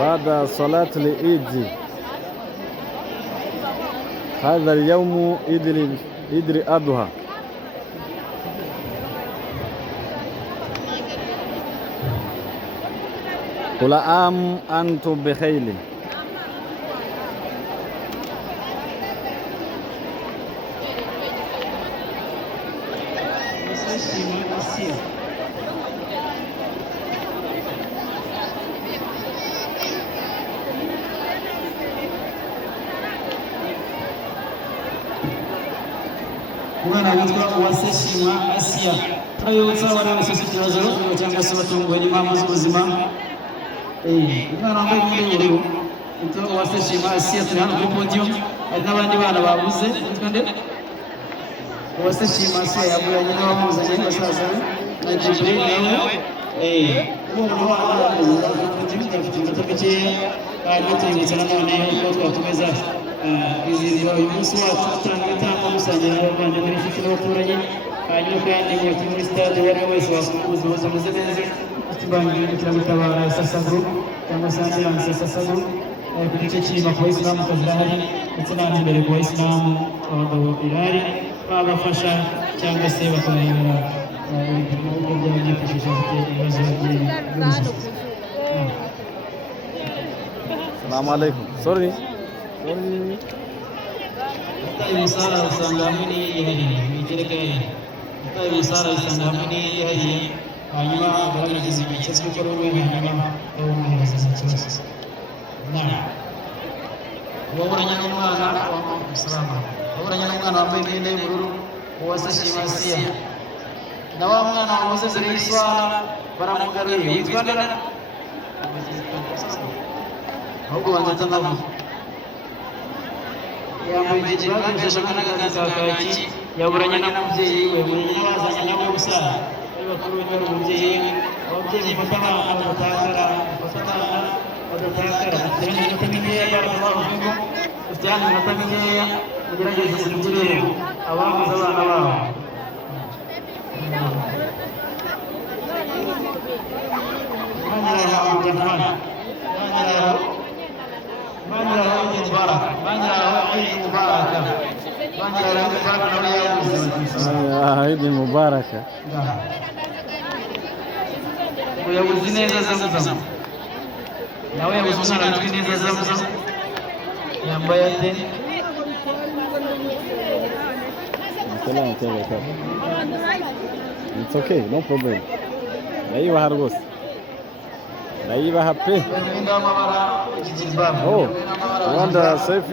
بعد صلاة العيد. هذا اليوم عيد الأضحى. كل عام أنتم بخير. umwana witwa Uwaseshima Asia turayibutsa abana bose ikibazo cyangwa se batunguwe n'impamvu z'ubuzima. Umwana wambaye imyenda y'ubururu witwa Uwaseshima Asia turi hano kuri podium. Hari n'abandi bana babuze witwa nde? Uwaseshima Asia yaburanye n'abamuzanye basaza na Jibril nawe umuntu w'abana bafite iminota mikeya. Hanyuma tuributsa nanone uko twakomeza kwizihiza uyu munsi wacu dutanga ibitambo gusangira n'abavandimwe n'inshuti n'abaturanyi. Hanyuma kandi umuyobozi muri stade uwo ari we wese wakora ubuzima bumeze neza tubangira ikirangutabara Sasago cyangwa se ambulance Sasago ku gice cy'inyuma ku bayisilamu zirahari ndetse n'ahandi imbere ku bayisilamu abagabo irahari babafasha cyangwa se bakabayobora ibikorwa byabo byifashisha bafite ibibazo by'ubuzima. Assalamu alaikum. Sorry. Umusara usanga hamwe n'iyihariye wigereka yari umusara usanga hamwe n'iyihariye hanyuma agaragaza ibice by'uko rumwe hanyuma bawumuhereza mu kibazo. Waburanye n'umwana waburanye n'umwana wambaye imyenda y'ubururu Uwaseshima Asia na wa mwana wamuze mbere y'iswara baramugaruye witwa nde? ahubwo banza atanavuga yambaye ikibazo gishaka n'akazi ka kaki yaburanye n'umubyeyi we bazanye nawe gusara ari bakuru be n'umubyeyi ababyeyi bafata abana badatakara bafite iminota mikeya baravuga ufite hano iminota mikeya mugerageze kugirira ababuze abana babo. عيد مبارك. uyabuze neza Zamzam nawe yabuze umwana witwa neza Zamzam yambaye ate? It's okay, no problem. Nayibaha rwose. Nayibaha pe. Oh, you want the selfie?